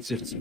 serce.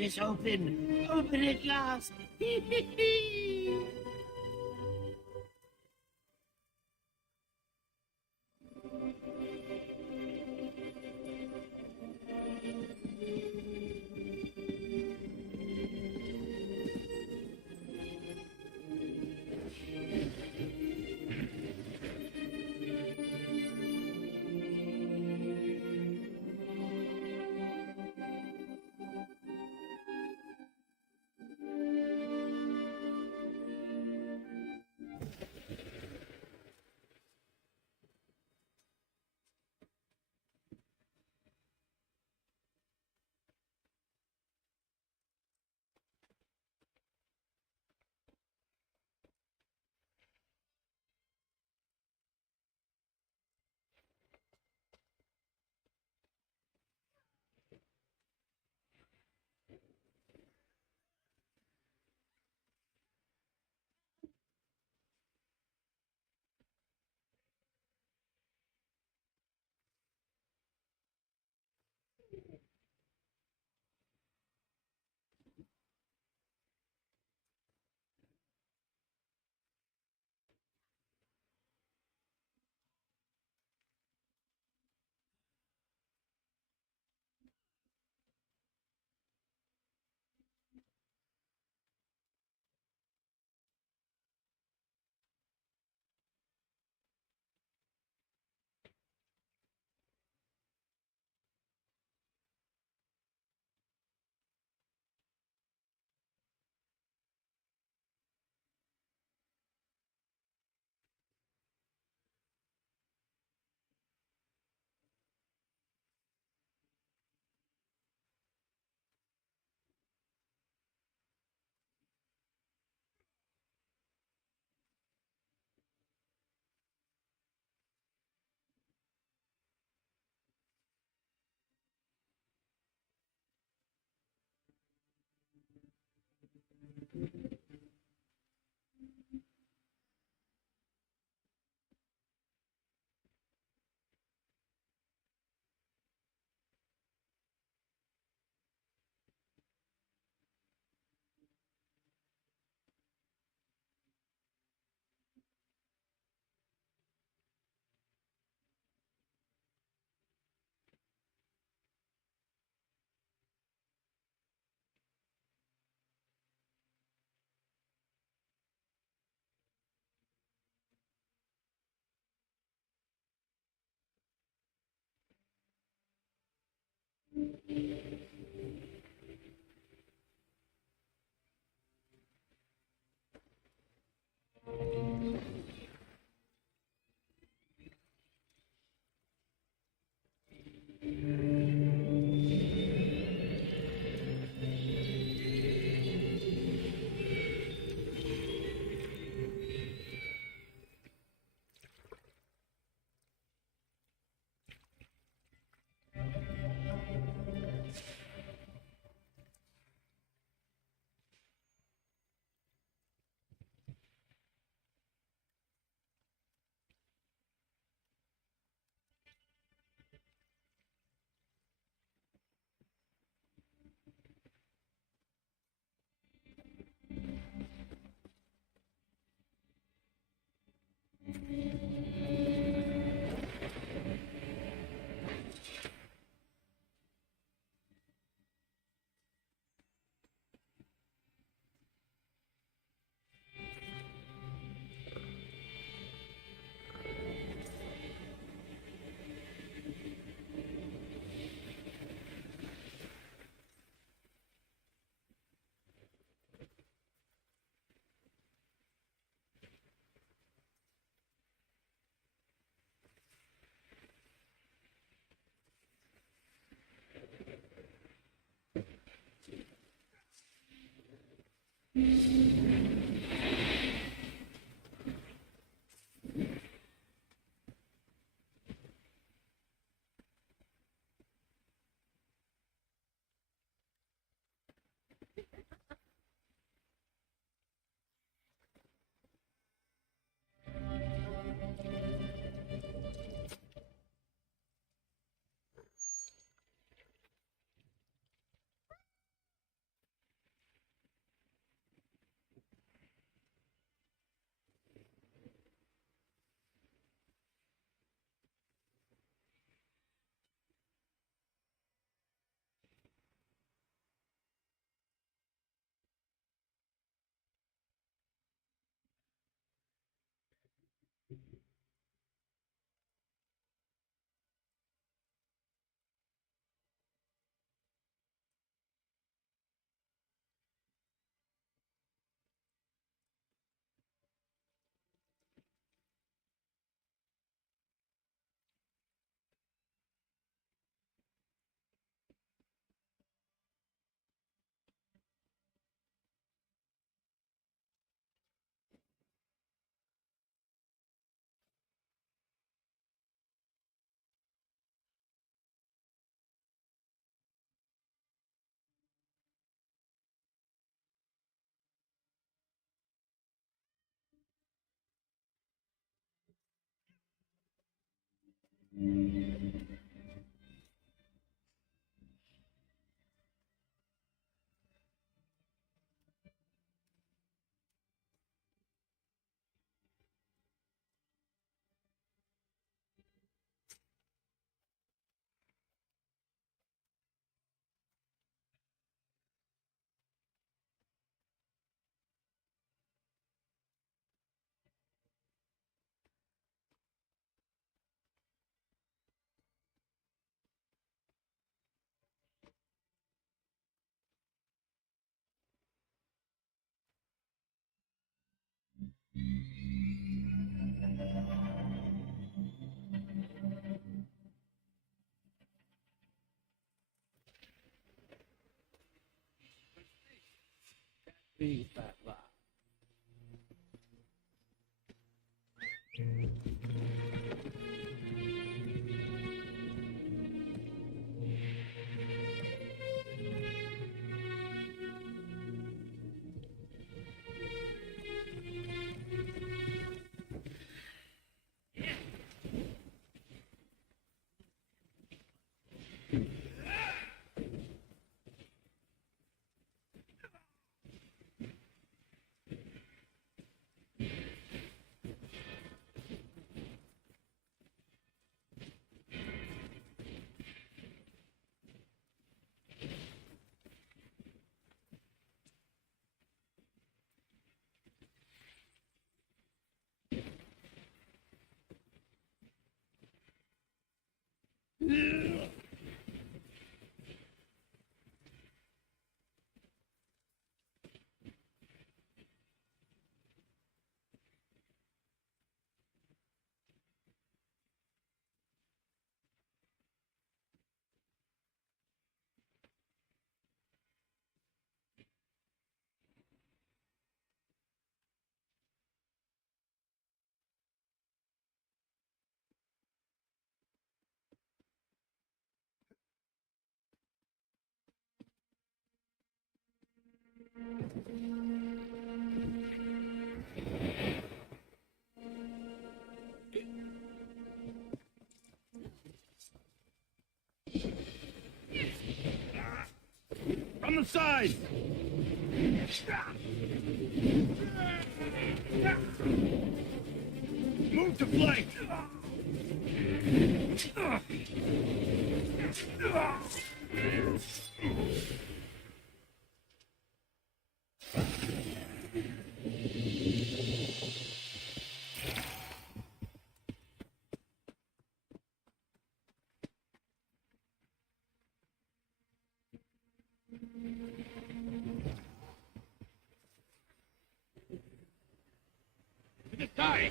Is open. Open at last. Thieves back there. From the side! Move to flank! Die!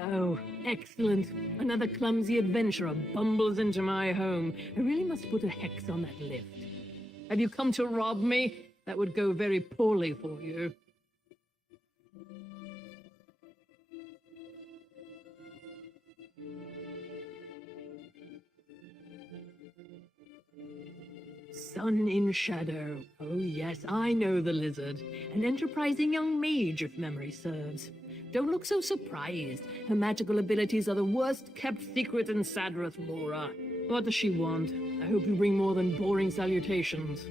Oh, excellent. Another clumsy adventurer bumbles into my home. I really must put a hex on that lift. Have you come to rob me? That would go very poorly for you. Sun in shadow. Oh yes, I know the lizard. An enterprising young mage, if memory serves. Don't look so surprised. Her magical abilities are the worst kept secret in Sadrath, Laura. What does she want? I hope you bring more than boring salutations.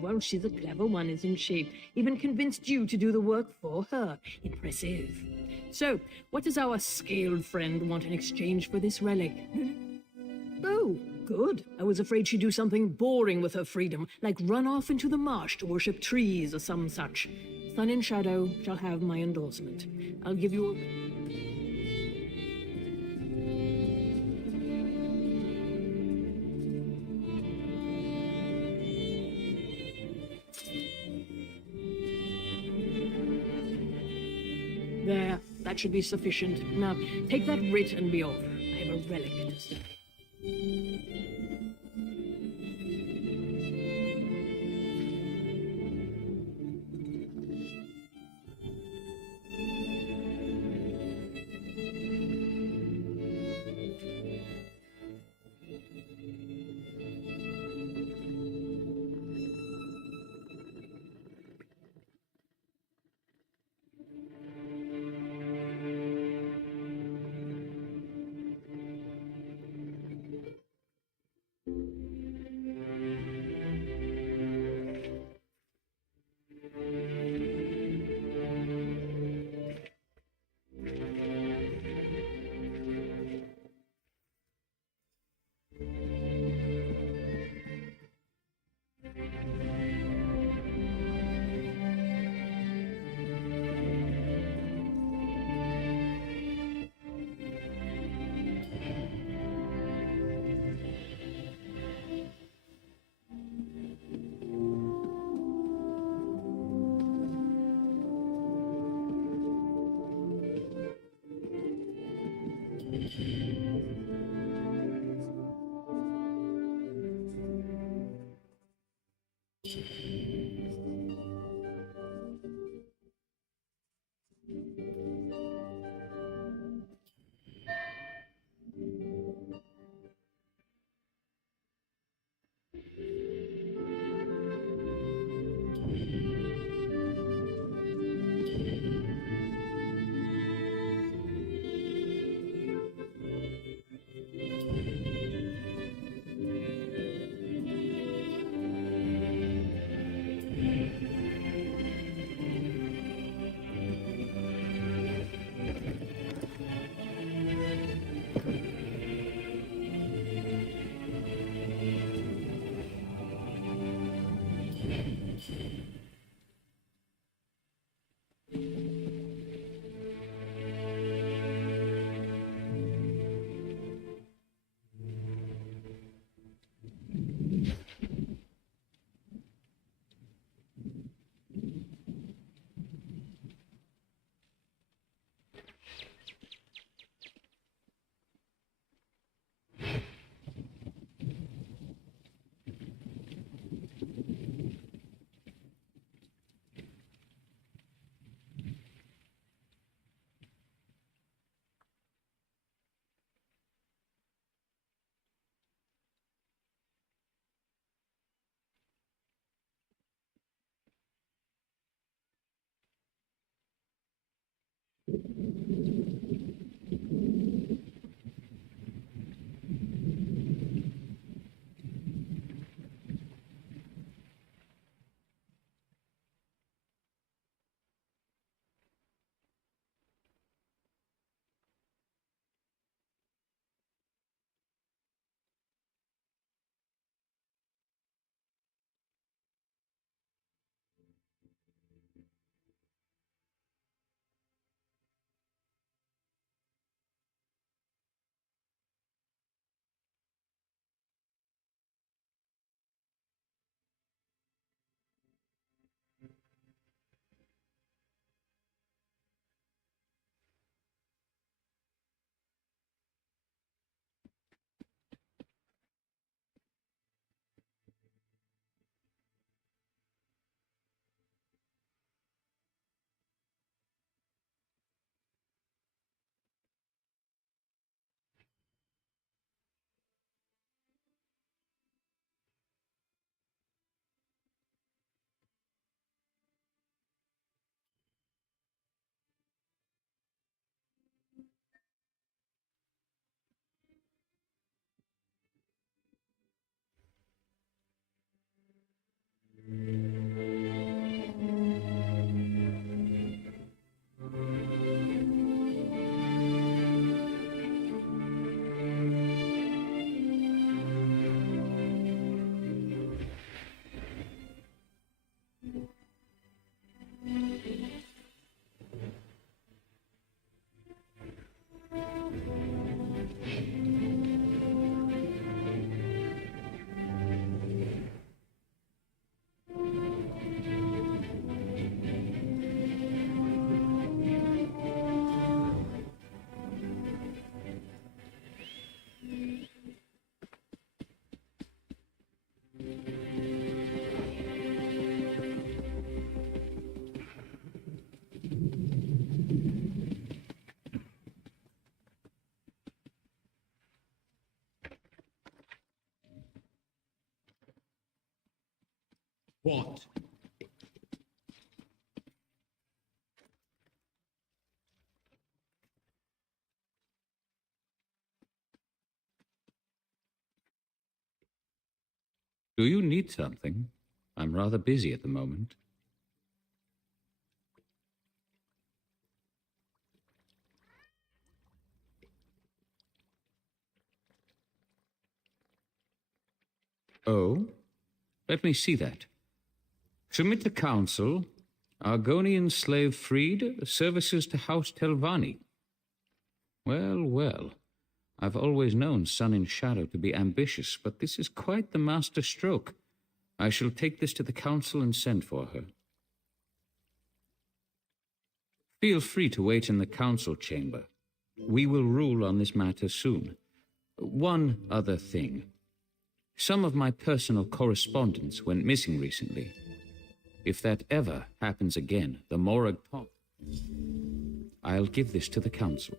well, she's a clever one, isn't she? Even convinced you to do the work for her. Impressive. So, what does our scaled friend want in exchange for this relic? Oh, good. I was afraid she'd do something boring with her freedom, like run off into the marsh to worship trees or some such. Sun and Shadow shall have my endorsement. I'll give you a... There, that should be sufficient. Now, take that writ and be off. I have a relic to study. What? Do you need something? I'm rather busy at the moment. Oh? Let me see that. Submit to council. Argonian slave freed. Services to House Telvanni. Well, well. I've always known Sun in Shadow to be ambitious, but this is quite the master stroke. I shall take this to the council and send for her. Feel free to wait in the council chamber. We will rule on this matter soon. One other thing. Some of my personal correspondence went missing recently. If that ever happens again, the Morag Tome. I'll give this to the council.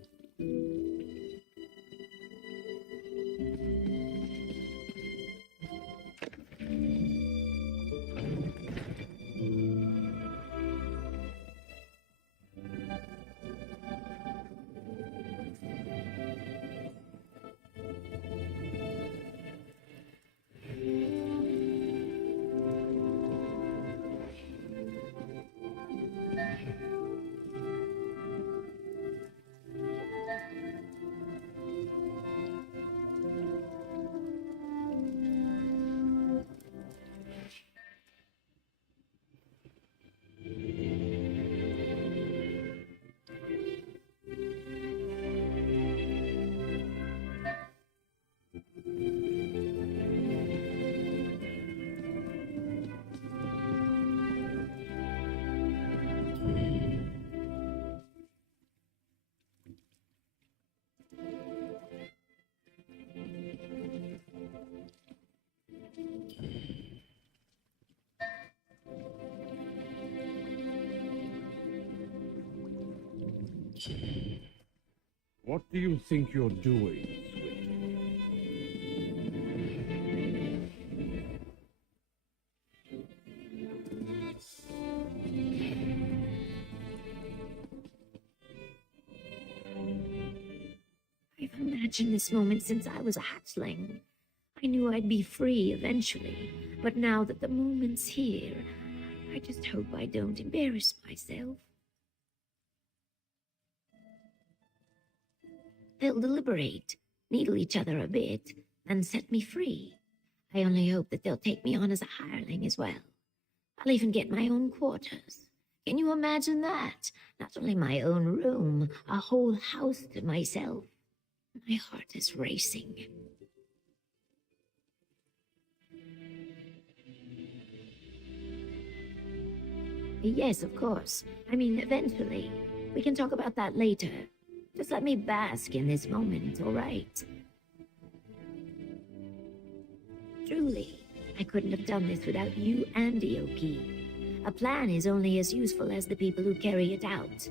What do you think you're doing, Swifty? I've imagined this moment since I was a hatchling. I knew I'd be free eventually, but now that the moment's here, I just hope I don't embarrass myself. They'll deliberate, needle each other a bit, and set me free. I only hope that they'll take me on as a hireling as well. I'll even get my own quarters. Can you imagine that? Not only my own room, a whole house to myself. My heart is racing. Yes, of course. I mean, eventually. We can talk about that later. Just let me bask in this moment, all right? Truly, I couldn't have done this without you and Ioki. A plan is only as useful as the people who carry it out.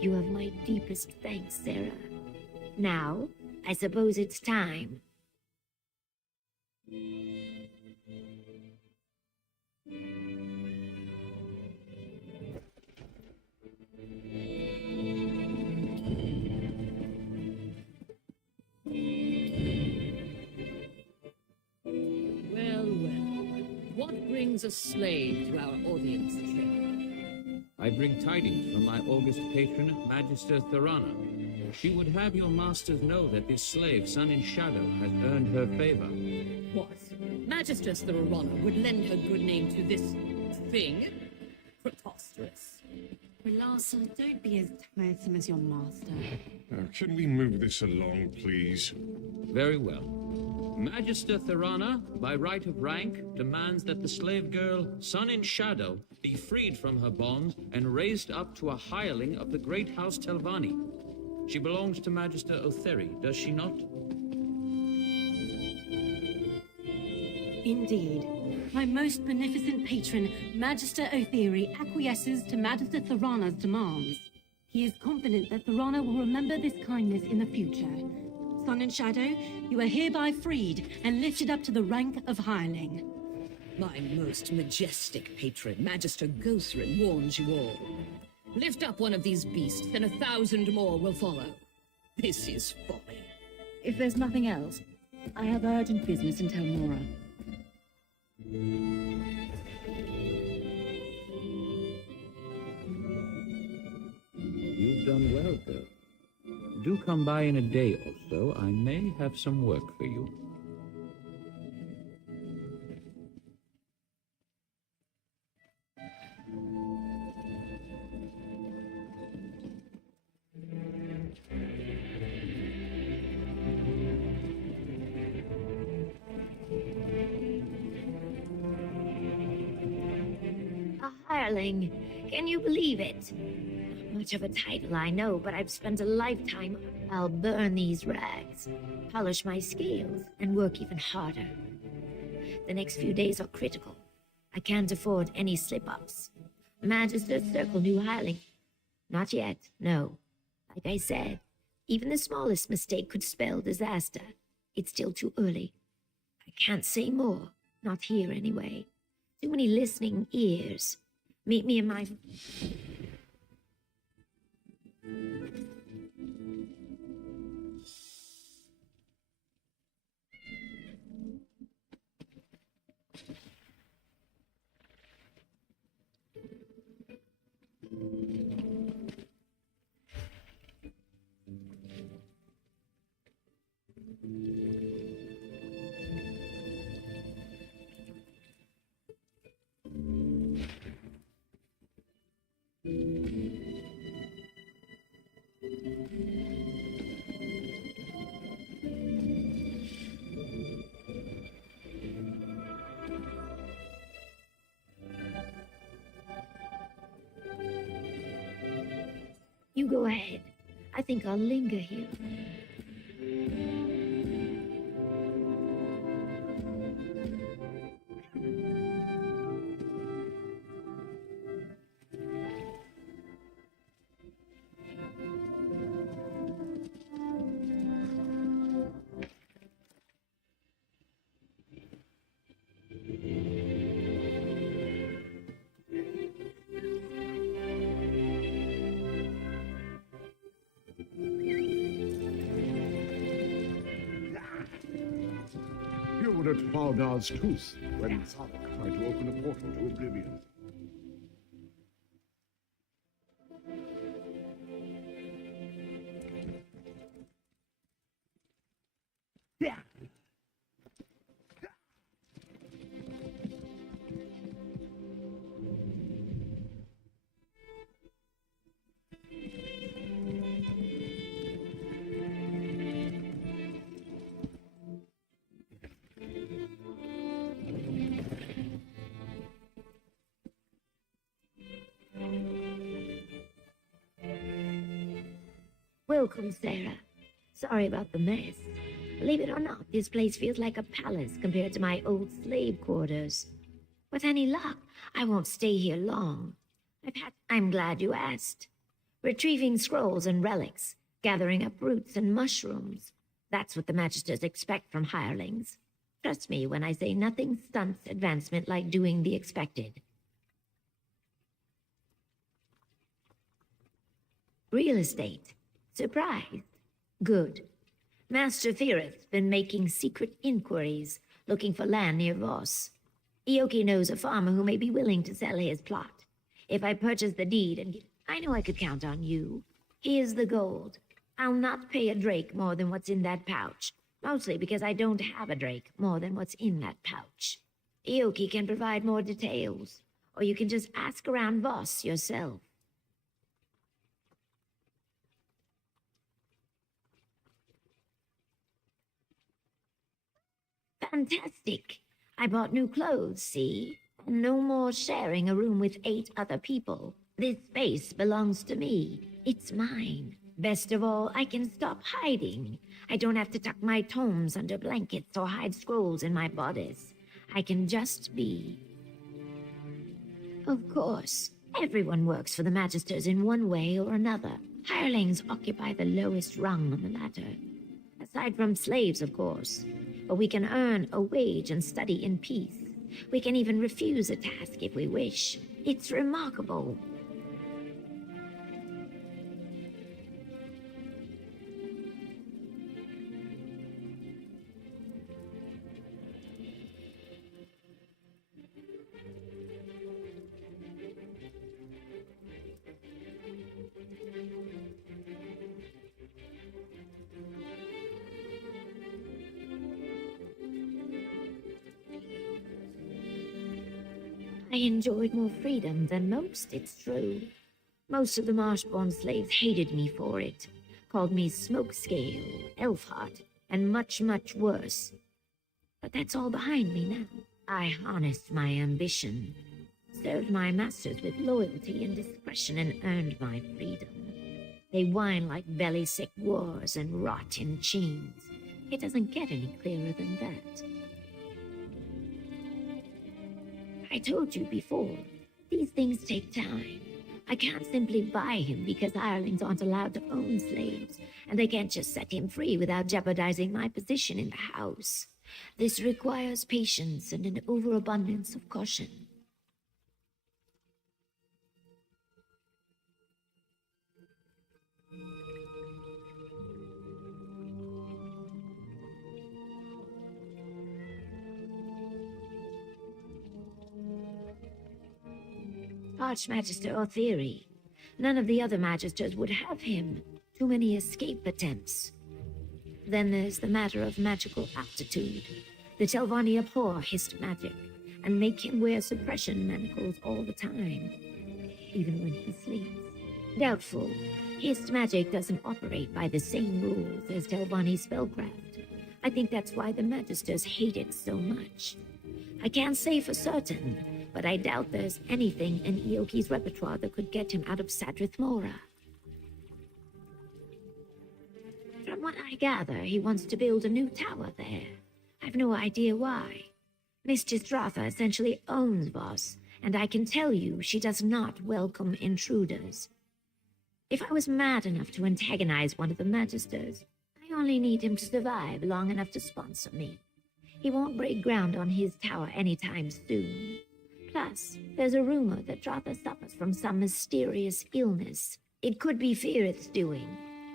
You have my deepest thanks, Sarah. Now, I suppose it's time. What brings a slave to our audience today? I bring tidings from my august patron, Magister Thorana. She would have your masters know that this slave, Sun in Shadow, has earned her favor. What? Magister Thorana would lend her good name to this thing? Preposterous. Relasa, don't be as tiresome as your master. Can we move this along, please? Very well. Magister Thorana, by right of rank, demands that the slave girl, Sun in Shadow, be freed from her bonds and raised up to a hireling of the great House Telvanni. She belongs to Magister Otheri, does she not? Indeed. My most beneficent patron, Magister Otheri, acquiesces to Magister Thorana's demands. He is confident that Thorana will remember this kindness in the future. Sun and Shadow, you are hereby freed and lifted up to the rank of hireling. My most majestic patron, Magister Gothrin, warns you all. Lift up one of these beasts, and 1,000 more will follow. This is folly. If there's nothing else, I have urgent business in Telmora. You've done well, girl. Do come by in a day or so. I may have some work for you. A hireling. Can you believe it? Not much of a title, I know, but I've spent a lifetime. I'll burn these rags, polish my scales, and work even harder. The next few days are critical. I can't afford any slip-ups. Magister's Circle new hireling. Not yet, no. Like I said, even the smallest mistake could spell disaster. It's still too early. I can't say more. Not here, anyway. Too many listening ears. Meet me in my... You go ahead. I think I'll linger here. At Faldar's tooth when Thok tried to open a portal to oblivion. Welcome, Sarah. Sorry about the mess. Believe it or not, this place feels like a palace compared to my old slave quarters. With any luck, I won't stay here long. I'm glad you asked. Retrieving scrolls and relics, gathering up roots and mushrooms. That's what the Magisters expect from hirelings. Trust me when I say nothing stunts advancement like doing the expected. Real estate. Surprised? Good. Master Thiereth's been making secret inquiries, looking for land near Voss. Eoki knows a farmer who may be willing to sell his plot. If I purchase the deed and get... I know I could count on you. Here's the gold. I'll not pay a drake more than what's in that pouch. Mostly because I don't have a drake more than what's in that pouch. Eoki can provide more details. Or you can just ask around Voss yourself. Fantastic. I bought new clothes, see? And no more sharing a room with 8 other people. This space belongs to me. It's mine. Best of all, I can stop hiding. I don't have to tuck my tomes under blankets or hide scrolls in my bodice. I can just be. Of course, everyone works for the Magisters in one way or another. Hirelings occupy the lowest rung on the ladder. Aside from slaves, of course. But we can earn a wage and study in peace. We can even refuse a task if we wish. It's remarkable. I enjoyed more freedom than most, it's true. Most of the Marshborn slaves hated me for it, called me Smokescale, Elfheart, and much, much worse. But that's all behind me now. I harnessed my ambition, served my masters with loyalty and discretion, and earned my freedom. They whine like belly-sick wars and rot in chains. It doesn't get any clearer than that. I told you before, these things take time. I can't simply buy him because hirelings aren't allowed to own slaves, and I can't just set him free without jeopardizing my position in the house. This requires patience and an overabundance of caution. Archmagister Otheri. None of the other magisters would have him. Too many escape attempts. Then there's the matter of magical aptitude. The Telvanni abhor hist magic, and make him wear suppression manacles all the time, even when he sleeps. Doubtful. Hist magic doesn't operate by the same rules as Telvanni spellcraft. I think that's why the magisters hate it so much. I can't say for certain, but I doubt there's anything in Eoki's repertoire that could get him out of Sadrith Mora. From what I gather, he wants to build a new tower there. I've no idea why. Mistress Dratha essentially owns Voss, and I can tell you she does not welcome intruders. If I was mad enough to antagonize one of the magisters, I only need him to survive long enough to sponsor me. He won't break ground on his tower anytime soon. Plus, there's a rumor that Dratha suffers from some mysterious illness. It could be Firith's doing.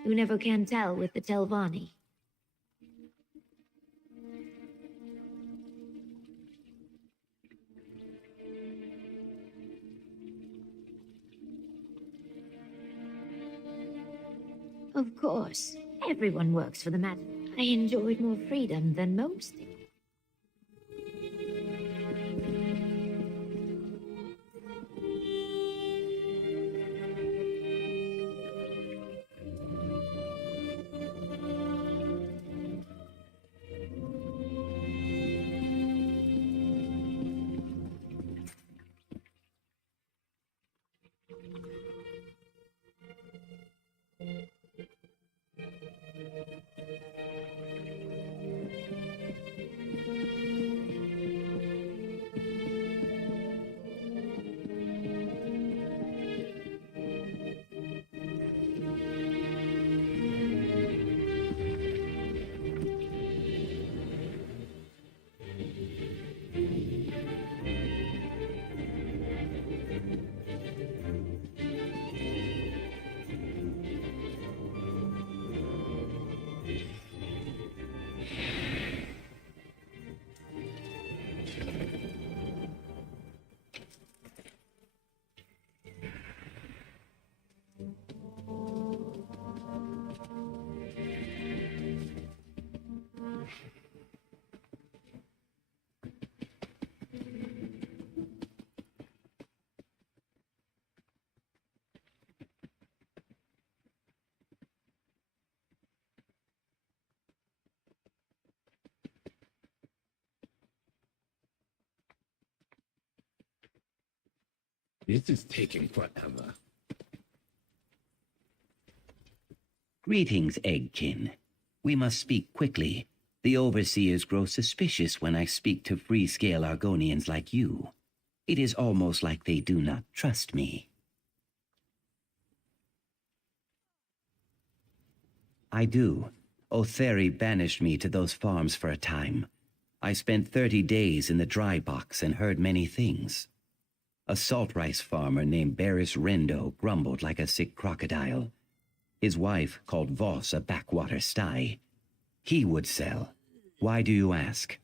You never can tell with the Telvanni. Of course, everyone works for the Magic. I enjoyed more freedom than most. This is taking forever. Greetings, Eggkin. We must speak quickly. The overseers grow suspicious when I speak to free-scale Argonians like you. It is almost like they do not trust me. I do. Otheri banished me to those farms for a time. I spent 30 days in the dry box and heard many things. A salt rice farmer named Barris Rendo grumbled like a sick crocodile. His wife called Voss a backwater sty. He would sell. Why do you ask?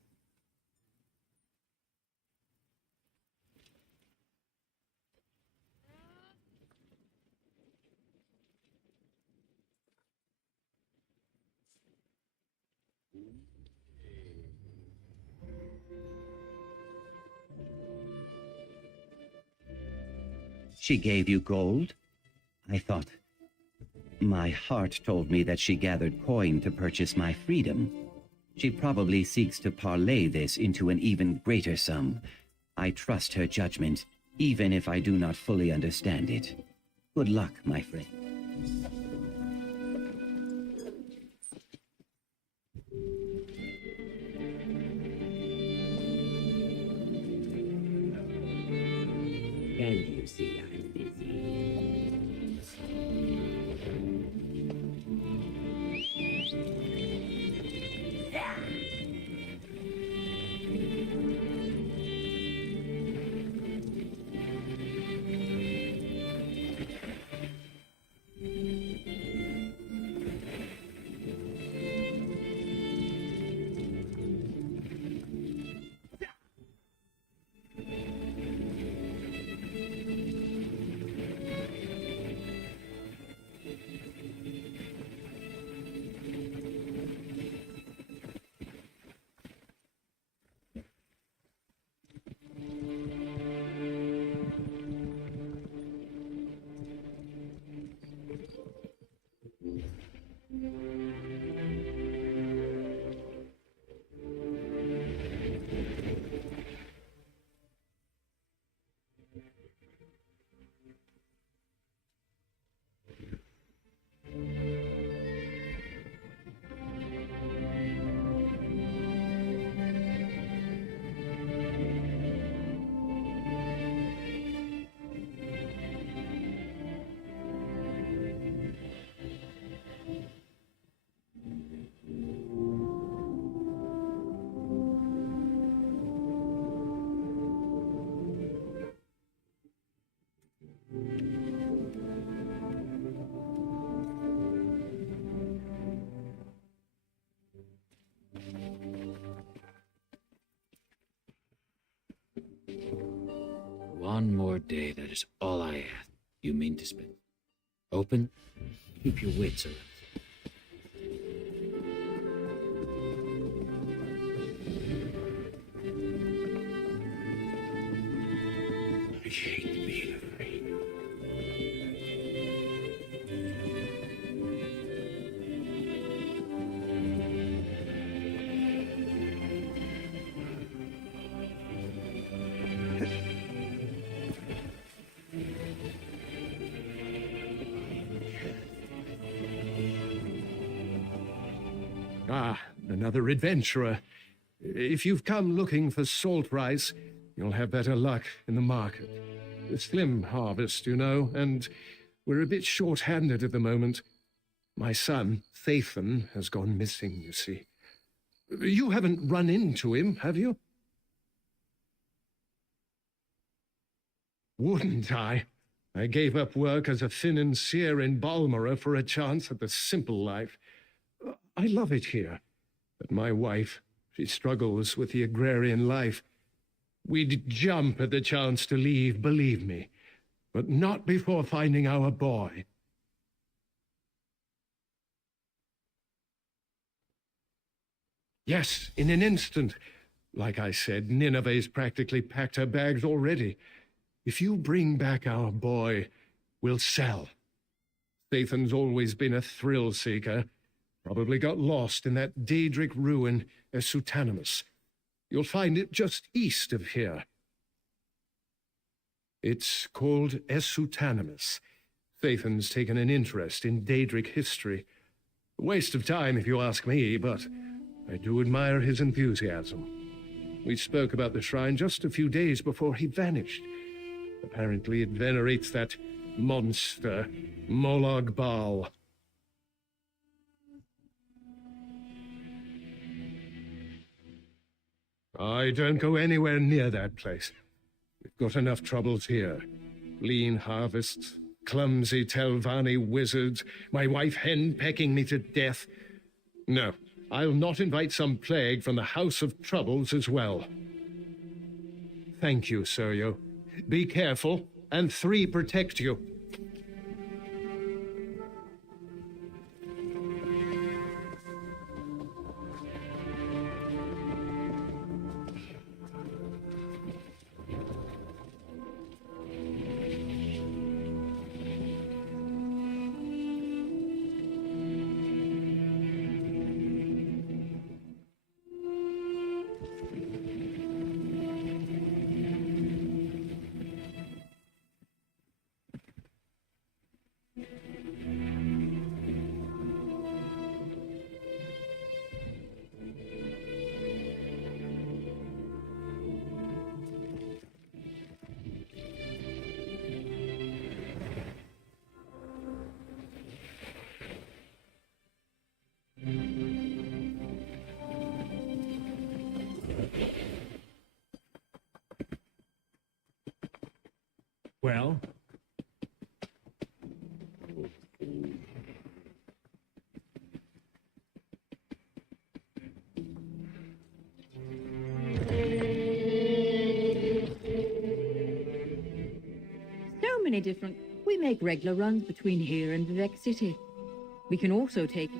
She gave you gold? I thought. My heart told me that she gathered coin to purchase my freedom. She probably seeks to parlay this into an even greater sum. I trust her judgment, even if I do not fully understand it. Good luck, my friend. Can you see I'm busy? One more day, that is all I ask. You mean to spend. Open, keep your wits around. I hate being afraid. Ah, another adventurer. If you've come looking for salt rice, you'll have better luck in the market. A slim harvest, you know, and we're a bit short-handed at the moment. My son, Thathan, has gone missing, you see. You haven't run into him, have you? Wouldn't I? I gave up work as a financier in Balmora for a chance at the simple life. I love it here, but my wife, she struggles with the agrarian life. We'd jump at the chance to leave, believe me, but not before finding our boy. Yes, in an instant. Like I said, Nineveh's practically packed her bags already. If you bring back our boy, we'll sell. Thathan's always been a thrill-seeker. Probably got lost in that Daedric ruin, Esutanimus. You'll find it just east of here. It's called Esutanimus. Thathan's taken an interest in Daedric history. A waste of time, if you ask me, but I do admire his enthusiasm. We spoke about the shrine just a few days before he vanished. Apparently it venerates that monster, Molag Bal. I don't go anywhere near that place. We've got enough troubles here. Lean harvests, clumsy Telvanni wizards, my wife hen pecking me to death. No, I'll not invite some plague from the House of Troubles as well. Thank you, Seryo. Be careful, and 3 protect you. Well? So many different... We make regular runs between here and Vivek City. We can also take...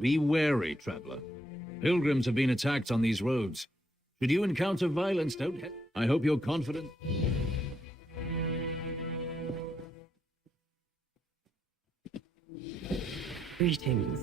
Be wary, traveler. Pilgrims have been attacked on these roads. Should you encounter violence, don't I hope you're confident. Greetings.